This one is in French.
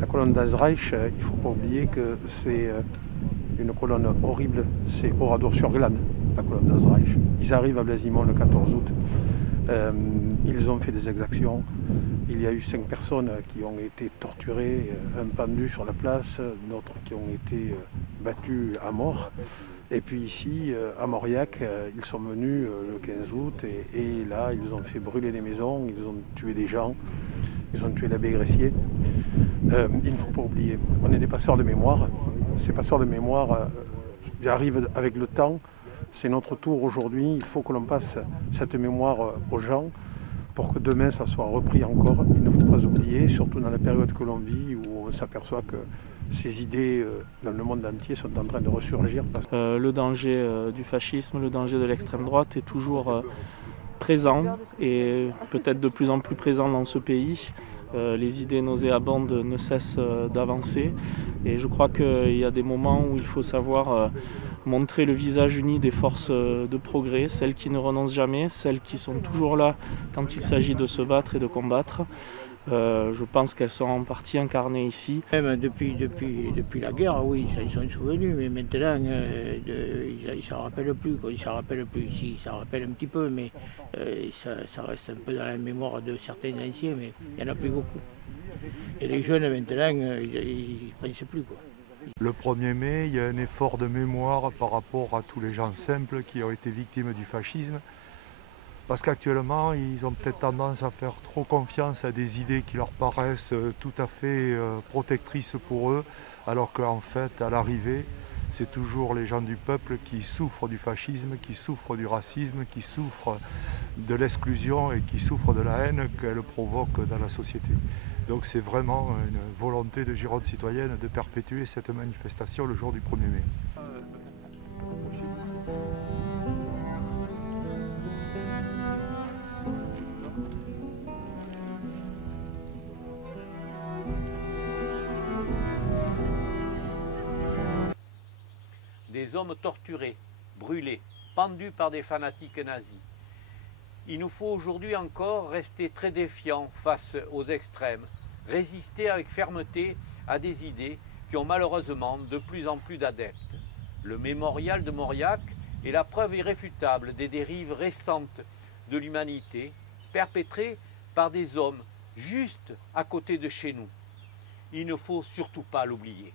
La colonne d'Azreich, il ne faut pas oublier que c'est une colonne horrible, c'est Oradour-sur-Glane, la colonne d'Azreich. Ils arrivent à Blasimont le 14 août, ils ont fait des exactions, il y a eu 5 personnes qui ont été torturées, un pendu sur la place, d'autres qui ont été battus à mort. Et puis ici, à Mauriac, ils sont venus le 15 août et là, ils ont fait brûler des maisons, ils ont tué des gens, ils ont tué l'abbé Gressier. Il ne faut pas oublier, on est des passeurs de mémoire. Ces passeurs de mémoire arrivent avec le temps. C'est notre tour aujourd'hui. Il faut que l'on passe cette mémoire aux gens pour que demain ça soit repris encore. Il ne faut pas oublier, surtout dans la période que l'on vit où on s'aperçoit que ces idées dans le monde entier sont en train de ressurgir. Le danger du fascisme, le danger de l'extrême droite est toujours présent et peut-être de plus en plus présent dans ce pays. Les idées nauséabondes ne cessent d'avancer et je crois qu'il y a des moments où il faut savoir montrer le visage uni des forces de progrès, celles qui ne renoncent jamais, celles qui sont toujours là quand il s'agit de se battre et de combattre. Je pense qu'elles sont en partie incarnées ici. Même depuis la guerre, oui, ils s'en sont souvenus, mais maintenant, ils ne s'en rappellent plus. Ils ne s'en rappellent plus ici, ils s'en rappellent un petit peu, mais ça reste un peu dans la mémoire de certains anciens, mais il n'y en a plus beaucoup. Et les jeunes, maintenant, ils ne pensent plus, quoi. Le 1er mai, il y a un effort de mémoire par rapport à tous les gens simples qui ont été victimes du fascisme. Parce qu'actuellement, ils ont peut-être tendance à faire trop confiance à des idées qui leur paraissent tout à fait protectrices pour eux, alors qu'en fait, à l'arrivée, c'est toujours les gens du peuple qui souffrent du fascisme, qui souffrent du racisme, qui souffrent de l'exclusion et qui souffrent de la haine qu'elle provoque dans la société. Donc c'est vraiment une volonté de Gironde citoyenne de perpétuer cette manifestation le jour du 1er mai. Des hommes torturés, brûlés, pendus par des fanatiques nazis. Il nous faut aujourd'hui encore rester très défiants face aux extrêmes, résister avec fermeté à des idées qui ont malheureusement de plus en plus d'adeptes. Le mémorial de Mauriac est la preuve irréfutable des dérives récentes de l'humanité, perpétrées par des hommes juste à côté de chez nous. Il ne faut surtout pas l'oublier.